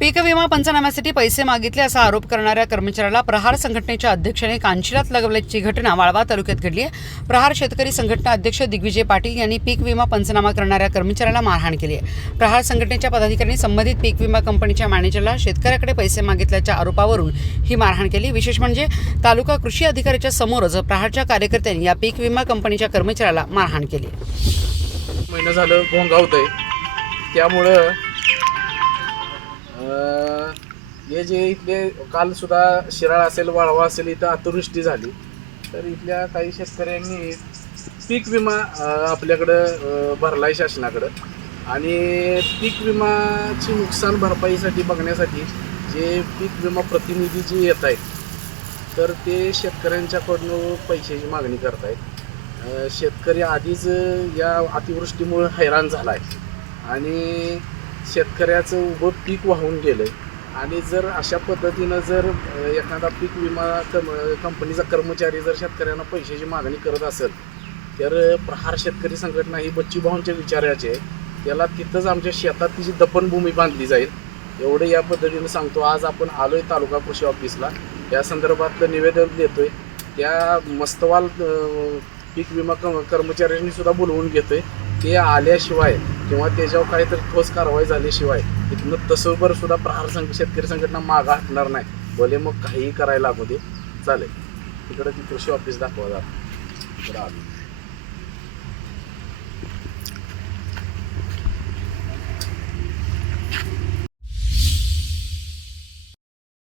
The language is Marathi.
पीक विमा पंचनाम्यासाठी पैसे मागितले असा आरोप करणाऱ्या कर्मचाऱ्याला प्रहार संघटनेच्या अध्यक्षाने कांशिलात लगवल्याची घटना वाळवा तालुक्यात घडली आहे. प्रहार शेतकरी संघटना अध्यक्ष दिग्विजय पाटील यांनी पीक विमा पंचनामा करणाऱ्या कर्मचाऱ्याला मारहाण केली आहे. प्रहार संघटनेच्या पदाधिकाऱ्यांनी संबंधित पीक विमा कंपनीच्या मॅनेजरला शेतकऱ्याकडे पैसे मागितल्याच्या आरोपावरून ही मारहाण केली. विशेष म्हणजे तालुका कृषी अधिकाऱ्याच्या समोरच प्रहारच्या कार्यकर्त्यांनी या पीक विमा कंपनीच्या कर्मचाऱ्याला मारहाण केली. महिना झालं त्यामुळं हे जे इथले काल सुद्धा शिराळ असेल वाळवा असेल इथं अतिवृष्टी झाली. तर इथल्या काही शेतकऱ्यांनी पीक विमा आपल्याकडं भरला भरलाय शासनाकडं. आणि पीक विमाची नुकसान भरपाईसाठी बघण्यासाठी जे पीक विमा प्रतिनिधी जे येत आहेत तर ते शेतकऱ्यांच्याकडून पैशाची मागणी करत आहेत शेतकरी आधीच या अतिवृष्टीमुळे हैराण झाला आहे आणि शेतकऱ्याचं उभं पीक वाहून गेलं आणि जर अशा पद्धतीनं जर एखादा पीक विमा कम कंपनीचा कर्मचारी जर शेतकऱ्यांना पैशाची मागणी करत असेल तर प्रहार शेतकरी संघटना ही बच्ची भाऊंच्या विचाराची आहे. त्याला तिथंच आमच्या शेतात तिची दफनभूमी बांधली जाईल. एवढं या पद्धतीनं सांगतो. आज आपण आलोय तालुका कृषी ऑफिसला. या संदर्भातलं निवेदन देतोय. त्या मस्तवाल पीक विमा कर्मचाऱ्यांनी सुद्धा बोलवून घेतोय. ते आल्याशिवाय किंवा त्याच्यावर काहीतरी ठोस कारवाई झाल्याशिवाय इथनं तसंभर सुद्धा प्रहार संघ शेतकरी संघटना मागं हटणार नाही. भले मग काहीही करायला लागू दे. चालेल. तिकडं ती कृषी ऑफिस दाखवा जा इकडं